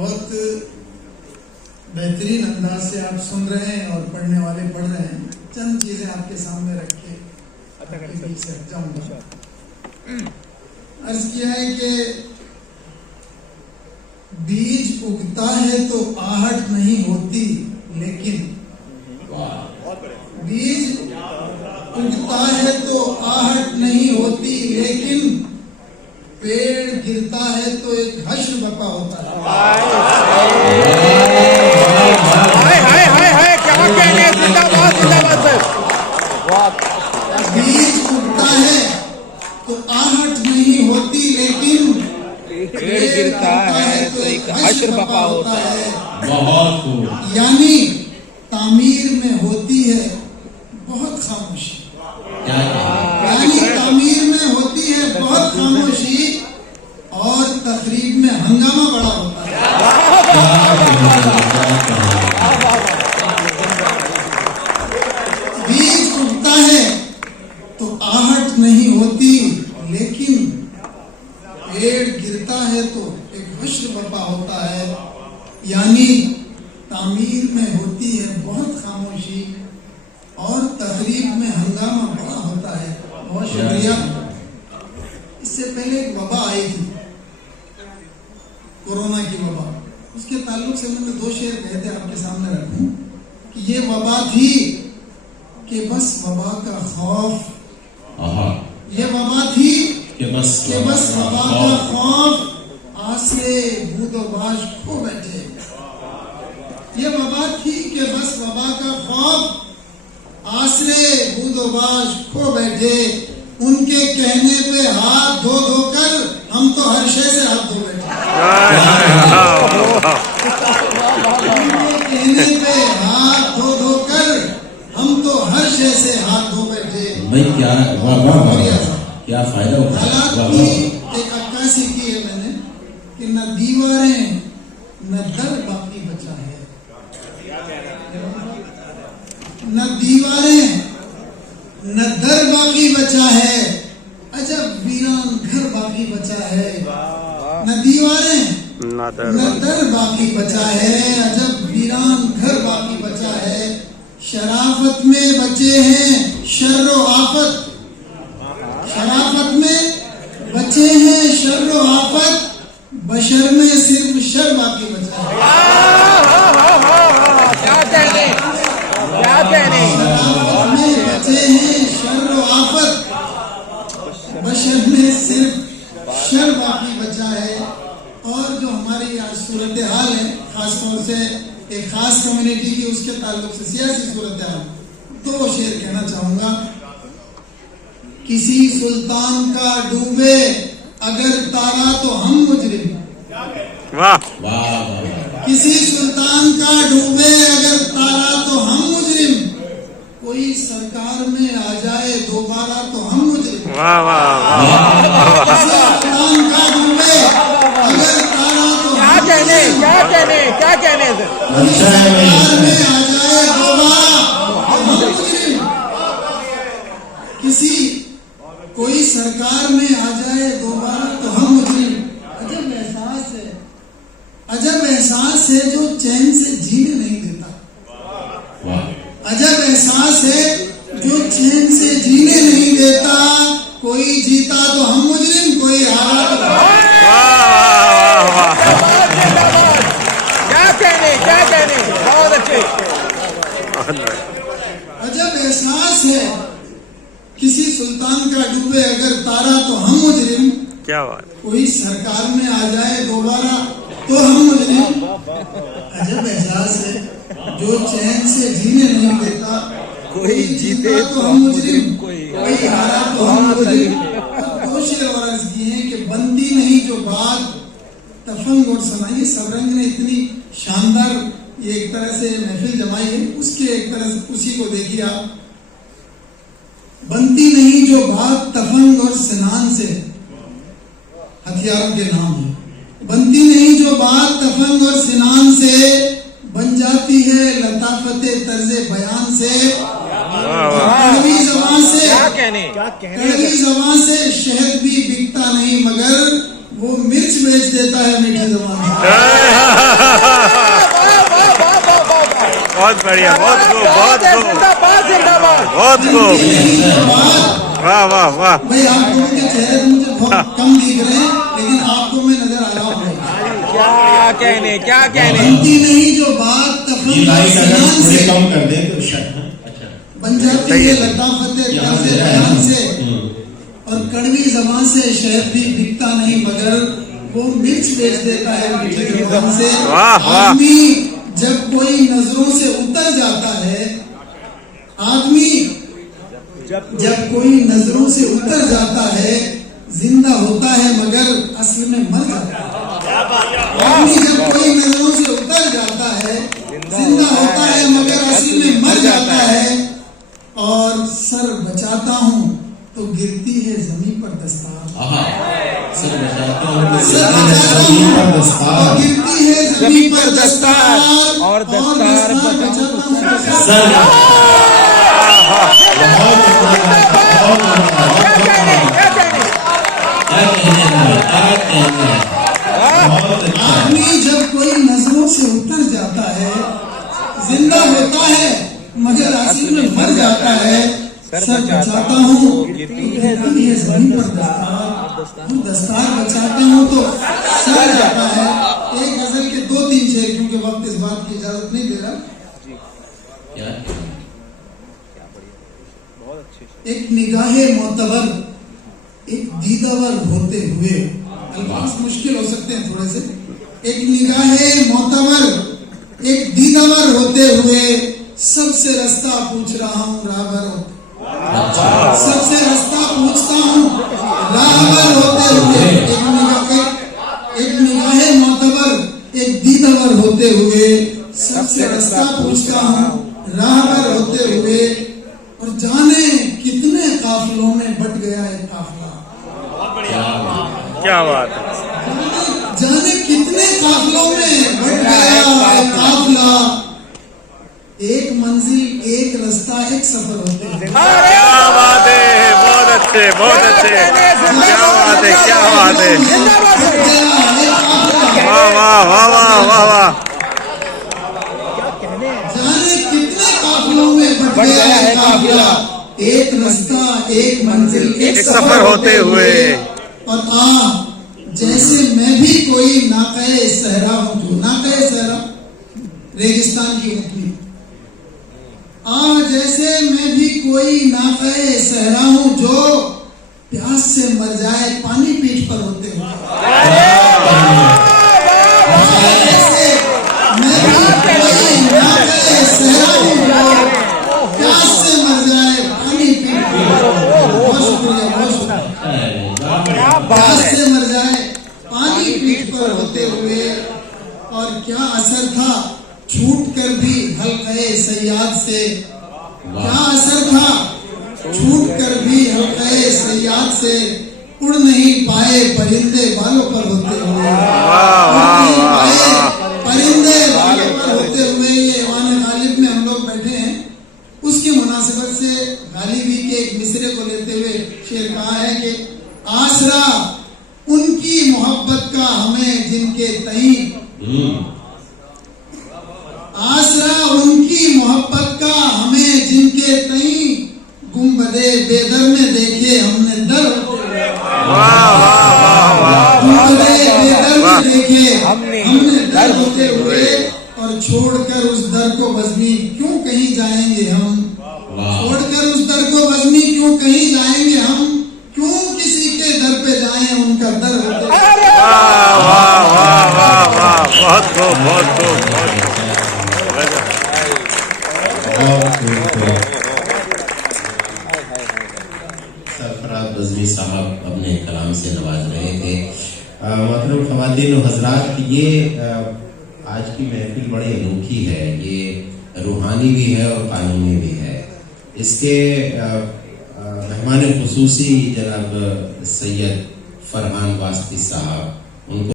बहुत बेहतरीन अंदाज से आप सुन रहे हैं और पढ़ने वाले पढ़ रहे हैं। चंद चीजें आपके सामने रख के आपके बीच से हट जाऊंगा। अर्ज किया है कि बीज उगता है तो आहट नहीं होती, लेकिन बीज उगता है तो आहट नहीं होती, लेकिन पेड़ गिरता है तो एक हश्र बपा होता है। क्या कहने, जिंदाबाद जिंदाबाद सर। बीज उगता है तो आहट नहीं होती, लेकिन पेड़ गिरता है तो एक हश्र बपा होता है। बहुत खूब। यानी तामीर में होती है बहुत खामोशी। यानी तामीर में होती है बहुत खामोशी और तकरीब में हंगामा बड़ा होता है। बीज उगता है तो आहट नहीं होती, लेकिन पेड़ गिरता है तो एक हश्र बपा होता है। यानी तामीर में होती है बहुत खामोशी और तकरीब में हंगामा बड़ा होता है। बहुत शुक्रिया। इससे पहले एक वबा आई थी, कोरोना की वबा। उसके ताल्लुक से मैंने दो शेर कहे थे, आपके सामने रखूं कि ये वबा थी कि बस वबा का खौफ, ये वबा थी कि बस वबा का खौफ आसरे बूदोबाश खो बैठे। ये वबा थी कि बस वबा का खौफ आसरे बूदोबाश खो बैठे। उनके कहने पे हाथ धो धोकर हम तो हर शय से हाथ धो बैठे। उनके कहने पे हाथ धो धोकर हम तो हर शय से हाथ धो बैठे। भाई क्या क्या फायदा होता है। हालात की एक अक्कासी की है मैंने कि न दीवारें न दर बाकी बचा है, न दीवारें न दर बाकी बचा है, अजब वीरान घर बाकी बचा है। न दीवारें न दर बाकी बचा है, अजब वीरान घर बाकी बचा है। शराफत में बचे हैं शर्रो आफत, शराफत में बचे हैं शर्रो आफत, बशर में सिर्फ शर बाकी बचा है। शराफत में बचे हैं शर्रो आफत, बशर में सिर्फ शर बाकी बचा है। और जो हमारी आज सूरत हाल है, खासतौर से एक खास कम्युनिटी की, उसके ताल्लुक से सियासी सूरत हाल, दो शेर कहना चाहूंगा। किसी सुल्तान का डूबे अगर तारा तो हम मुजरिम, वाह वाह। किसी सुल्तान का डूबे अगर तारा तो हम मुजरिम, कोई सरकार में आ जाए दोबारा तो हम मुजरिम। वाह वाह। किसी सुल्तान का डूबे अगर तारा तो क्या कहने सर। कोई सरकार में आ जाए दोबारा तो हम मुजरिम। किसी कोई सरकार में आ जाए दोबारा तो हम मुजरिम। अजब एहसास है, अजब एहसास है जो चैन से जीने नहीं देता। अजब एहसास है जो चैन से जीने नहीं देता। कोई जीता तो हम मुजरिम, कोई हारा तो क्या कहने बहुत अच्छे। अजब एहसास है किसी सुल्तान का डूबे अगर तारा तो हम मुजरिम। क्या बात। कोई सरकार में आ जाए दोबारा तो हम मुजरिम। अजब एहसास है जो चैन से जीने नहीं देता। कोई जीते तो हम मुजरिम, कोई हारा तो हम मुजरिम। दो शेर और अर्ज किए हैं कि बनती नहीं जो बात तफंग और सनाई। सबरंग ने इतनी शानदार ये एक तरह से महफिल जमाई है, उसके एक तरह से उसी को देखिए आप। बनती नहीं जो बात तफंग और सिनान से, हथियारों के नाम है। बनती नहीं जो बात तफंग और सिनान से, बन जाती है लताफते तर्जे बयान से। कड़वी ज़बान से, कड़वी ज़बान से शहद भी बिकता नहीं, मगर वो मिर्च बेच देता है मीठी ज़बान से। बहुत बढ़िया, बहुत खूब, बहुत खूब, जिंदाबाद जिंदाबाद। बहुत खूब। बात वाह वाह वाह। भाई, आप लोगों के चेहरे तो मुझे बहुत कम दिख रहे हैं, लेकिन आपको मैं नजर आ रहा हूँ। क्या कहने, क्या कहने। बनती नहीं जो बात ये तफन लाइट अगर सिनान थोड़ी से कम कर दे तो शायद अच्छा बन जाती है लताफत यहाँ तर्ज़े से बयान से, और कड़वी ज़बान से शहद भी बिकता नहीं, मगर वो मिर्च बेच देता है मीठी ज़बान से। वाह, वाह। आदमी जब कोई नजरों से उतर जाता है, आदमी जब कोई नजरों से उतर जाता है, जिंदा होता है मगर असल में मर जाता है। आदमी जब कोई नजरों से उतर जाता है, जिंदा होता है मगर असल में मर जाता है। और सर बचाता हूँ तो गिरती है जमीन पर दस्तार। आहा, सर बचाता हूँ तो सर गिरती है बचाता जमीन हूँ पर तो दस्तार। गिरती है जमीन पर दस्तार, और दस्तार बचाता हूँ तो सर बहुत बहुत अच्छा। आदमी जब कोई नजरों से उतर जाता है, जिंदा होता है मगर असल में मर जाता है। सर बचाता हूँ तो गिरती है जमीन पर दस्तार, दस्तार बचाता हूँ तो सर जाता है। एक गजल के 2-3 शेर, क्योंकि वक्त इस बात की इजाजत नहीं दे रहा। क्या एक निगाहे मोतबर, एक दीदावर होते हुए, अल्फाज मुश्किल हो सकते हैं थोड़े से। एक निगाहे मोतबर, एक दीदावर होते हुए, सबसे रास्ता पूछ रहा हूँ राहबर होते, सबसे रास्ता पूछता हूँ राहबर होते हुए। एक निगाहे मोतबर, एक दीदावर होते हुए, सबसे रास्ता पूछता हूँ राहबर होते हुए। और जाने कितने काफिलों में बट गया एक काफिला, क्या बात है। जाने कितने काफिलों में बट गया एक काफिला। एक मंजिल, एक रास्ता, एक सफर होते हैं। क्या बात है, बहुत अच्छे, बहुत अच्छे। क्या बात है, क्या बात है। बट गया एक काफिला। वाह वाह वाह वाह वाह वाह। जाने कितने काफिलों में बट गया है काफिला। एक रास्ता, एक मंजिल, एक सफर होते हुए। और जैसे मैं भी कोई नाक़े सहरा हूँ, जो नाक़े सहरा रेगिस्तान की ऊँटनी। जैसे मैं भी कोई नाक़े सहरा हूँ, जो प्यास से मर जाए पानी पीठ पर होते हुए। जैसे मैं भी कोई नाक़े सहरा हूँ, जो प्यास से मर जाए पानी पीठ पर। बहुत शुक्रिया, बहुत शुक्रिया। प्यास से मर जाए पानी पीठ पर होते हुए। और क्या असर था छूट कर भी हल्क़े सयाद से, क्या असर था छूट कर भी हल्क़े सयाद से। उड़ नहीं पाए परिंदे बालों पर होते हुए, परिंदे बालों पर होते हुए। ये ईवान गालिब में हम लोग बैठे हैं, उसकी मुनासिबत से गालिबी के एक मिसरे को लेते हुए शेर कहा है कि आसरा उनकी मोहब्बत का हमें जिनके तई, आसरा उनकी मोहब्बत का हमें जिनके तई। गुंबदे बेदर में देखे हमने दर होते हुए, गुंबदे बेदर में देखे हमने दर होते हुए। और छोड़कर उस दर को बज़मी क्यों कहीं जाएंगे हम, छोड़कर उस दर को बज़मी क्यों कहीं जाएंगे हम। क्यों किसी के दर पे जाएं, उनका दर होते हुए। वाह वाह वाह वाह वाह, बहुत खूब, बहुत खूब, बहुत खूब। सरफराज बज़मी साहब अपने कलाम से नवाज रहे थे। मतलब ख़वातीन और हज़रात, ये आज की महफिल बड़ी अनोखी है। ये रूहानी भी है और कानूनी भी है। इसके मेहमान खुसूसी जनाब सैयद फरहान वास्ती साहब, उनको